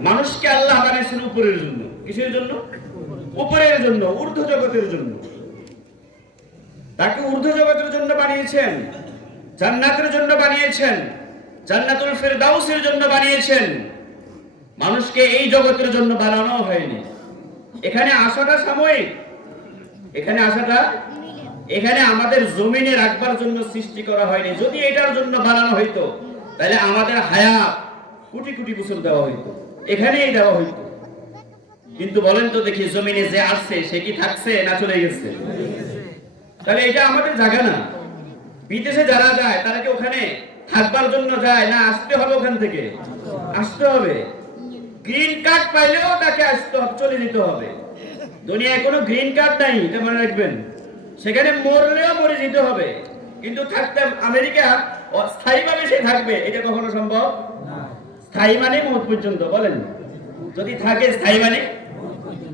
মানুষকে আল্লাহ বানিয়েছেন উপরের জন্য। কিসের জন্য? উপরের জন্য, ঊর্ধ্ব জগতের জন্য। তাকে ঊর্ধ্ব জগতের জন্য বানিয়েছেন, জান্নাতের জন্য বানিয়েছেন, জান্নাতুল ফেরদাউসের জন্য বানিয়েছেন। মানুষকে এই জগতের জন্য বানানো হয়নি। এখানে আসাটা সাময়িক। এখানে আসাটা, এখানে আমাদের জমিনে রাখবার জন্য সৃষ্টি করা হয়নি। যদি এটার জন্য বানানো হইতো, তাহলে আমাদের হায়াত কোটি কোটি বছর দেওয়া হইতো। এখানেই দেওয়া হইতো। কিন্তু বলেন তো দেখি জমিনে যে আসছে সে কি থাকছে না চলে গেছে? তাহলে এটা আমাদের জায়গা না। বিদেশে যারা যায়, তারা কি ওখানে থাকবার জন্য যায় না আসতে হবে ওখান থেকে? আসতে হবে। গ্রিন কার্ড পাইলেও তাকে আসতে হবে, চলে যেতে হবে। দুনিয়ায় কোনো গ্রিন কার্ড নাই, এটা মনে রাখবেন। সেখানে মরলেও মরে যেতে হবে। কিন্তু থাকতে আমেরিকা স্থায়ীভাবে সে থাকবে, এটা কখনো সম্ভব? স্থায়ী মানে মত পর্যন্ত, বলেন। যদি থাকে স্থায়ী মানে?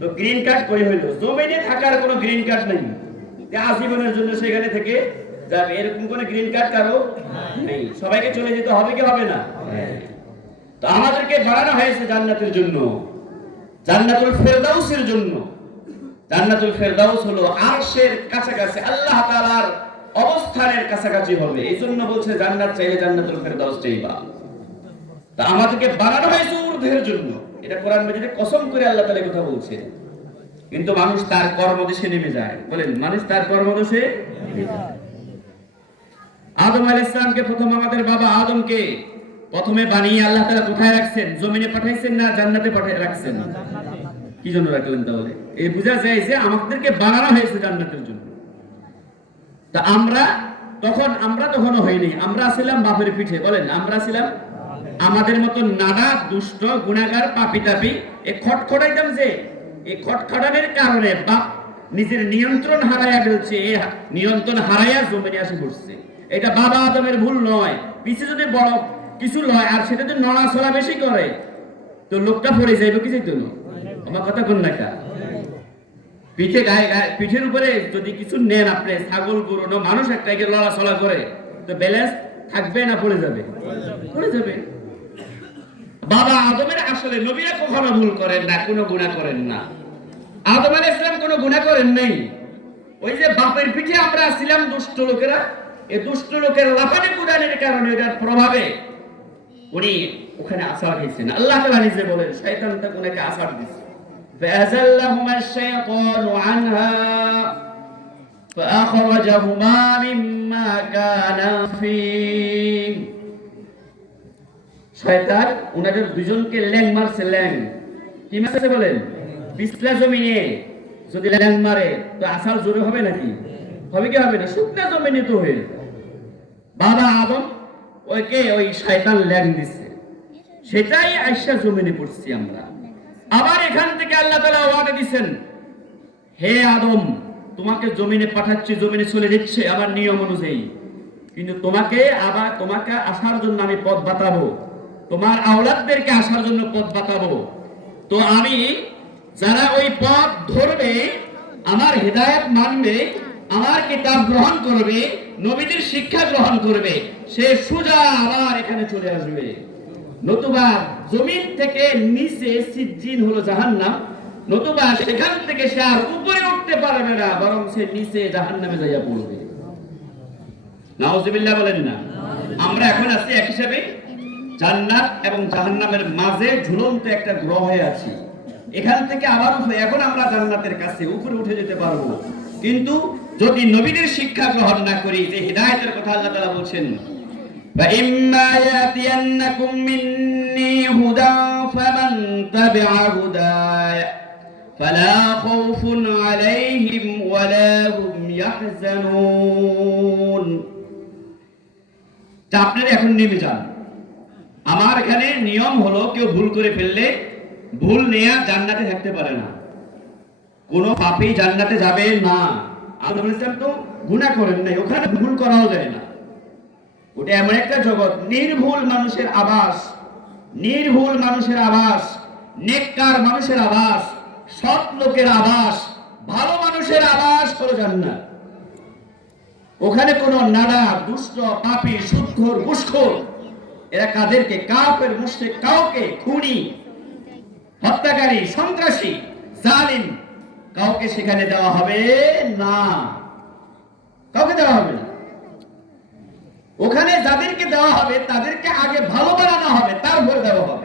তো গ্রিন কার্ড কই হইল? জমিনে থাকার কোনো গ্রিন কার্ড নেই। যে আজীবনের জন্য সেখানে থেকে যাবে। এরকম কোনো গ্রিন কার্ড কারও নেই। সবাইকে চলে যেতে হবে কি হবে না? তো আমাদেরকে বানানো হয়েছে জান্নাতের জন্য। জান্নাতুল ফেরদাউসের জন্য। জান্নাতুল ফেরদাউস হলো আরশের কাছাকাছি, আল্লাহ তাআলার অবস্থানের কাছাকাছি হবে। এই জন্য বলছে জান্নাত চাইলে জান্নাতুল ফেরদাউস চাইবা। আমাদেরকে বানানো হয়েছে ঊর্ধ্বের জন্য। এটা কোরআন মাজিদে কসম করে আল্লাহ এই কথা বলছে কিন্তু মানুষ তার কর্মদেশে নেমে যায়। বলেন, মানুষ তার কর্মদেশে আদম আলাইহিস সালামকে প্রথম আমাদের বাবা আদমকে প্রথমে বানিয়ে আল্লাহ কোথায় রাখছেন? জমিনে পাঠাইছেন না জান্নাতে পাঠিয়ে রাখছেন? কি জন্য রাখলেন তাহলে? এই বোঝা যায় যে আমাদেরকে বানানো হয়েছে জান্নাতের জন্য। তা আমরা তখন, আমরা তখনও হইনি আমরা ছিলাম বাপের পিঠে। বলেন, আমরা ছিলাম আমাদের মতো নাডা দুষ্ট গুণাগার পাপি তাপি এ খটখটাইতাম যে এই খটখটানের কারণে বাপ নিজের নিয়ন্ত্রণ হারাইয়া ফেলছে হা- নিয়ন্ত্রণ হারাইয়া জমিনে আসে পড়ছে। এটা বাবা আদমের ভুল নয়, পিছে যদি বড় কিছু লয় আর সেটা যদি নড়াচড়া বেশি করে, তো লোকটা পড়ে যাইবে কি যাইতো না? আমার কথা কোন না পিঠে গায়ে গায়ে পিঠের উপরে যদি কিছু নেন আপনি, ছাগল, গরু, না মানুষ একটা একে লড়াচড়া করে, তো ব্যালেন্স থাকবে না, পড়ে যাবে? পড়ে যাবে। বাবা আদমের আসলে নবীরা কখনো ভুল করেন না কোনো গুণা করেন না আদম আলাইহিস ইসলাম কোনো গুণা করেন নাই ওই যে বাপের পিঠে আমরা ছিলাম দুষ্ট লোকেরা এই দুষ্ট লোকের লাফানি কুদানের কারণে এটার প্রভাবে উনি ওখানে আসার হয়েছেন আল্লাহ তাআলা নিজে বলেন শয়তান তাকে ওনাকে আসার দিয়েছে فأزلهما الشيطان عنها فأخرجهما مما كانا فيه শয়তান, উনাদের দুজনকে ল্যাং মারছে ল্যাং কি মারছে বলেন? বিছলা জমিনে। যদি ল্যাং মারে, তো আসার জোরে হবে নাকি? হবে কি হবে না? শুকনা জমিনে তো হয়ে বাবা আদম, ওইকে ওই শয়তান ল্যাং দিছে। সেটাই আইসা জমিনে পড়ছি আমরা। আবার এখান থেকে আল্লাহ তাআলা ওয়াদা দিছেন, হে আদম, তোমাকে জমিনে পাঠাচ্ছি, জমিনে চলে যাচ্ছে আমার নিয়ম অনুযায়ী। কিন্তু তোমাকে আবার, তোমাকে আসার জন্য আমি পথ বাতাবো তোমার আওলাদদেরকে আসার জন্য পথ বাতাবো তো আমি যারা ওই পথ ধরবে, আমার হৃদায়ত মানবে, আমার কিতাব গ্রহণ করবে নবীদের শিক্ষা গ্রহণ করবে, সে সোজা আবার এখানে চলে আসবে। নতুবা জমিন থেকে নিচে সিজ্জিন হলো জাহান্নাম, নতুবা সেখান থেকে সে আর উপরে উঠতে পারবে না, বরং সে নিচে জাহান্নামে যাইয়া পড়বে। নাউজুবিল্লাহ বলেন না। আমরা এখন আছি এক হিসাবে জান্নাত এবং জাহান্নামের মাঝে ঝুলন্ত একটা গ্রহে আছি এখান থেকে আবার উঠে এখন আমরা জান্নাতের কাছে উপরে উঠে যেতে পারবো কিন্তু যদি নবীদের শিক্ষা গ্রহণ না করি যে হিদায়তের কথা আল্লাহ তাআলা বলছেন فإما يأتينكم مني هدى فمن تبع هداي فلا خوف عليهم ولا هم يحزنون তা আপনারা এখন নেমে যান আমার এখানে নিয়ম হলো কেউ ভুল করে ফেললে ভুল নেয়া জান্নাতে থাকতে পারে না। কোনো পাপী জান্নাতে যাবে না। আদম ইসলাম তো গুনাহ করেন নাই, ওখানে ভুল করাও যায় না। ওটা এমন একটা জগৎ, নির্ভুল মানুষের আবাস, নির্ভুল মানুষের আবাস, নেককার মানুষের আবাস, সৎ লোকের আবাস, ভালো মানুষের আবাস হলো জান্নাত। ওখানে কোনো নাডা দুষ্ট, পাপী শুদ্ধর মুস্কর এরা কাদেরকে কাফের মুশরিক, কাউকে খুনি, হত্যাকারী, সন্ত্রাসী, জালিম, কাউকে সেখানে দেওয়া হবে না। কাউকে দেওয়া হবে না। ওখানে যাদেরকে দেওয়া হবে, তাদেরকে আগে ভালো বানানো হবে, তারপরে দেওয়া হবে।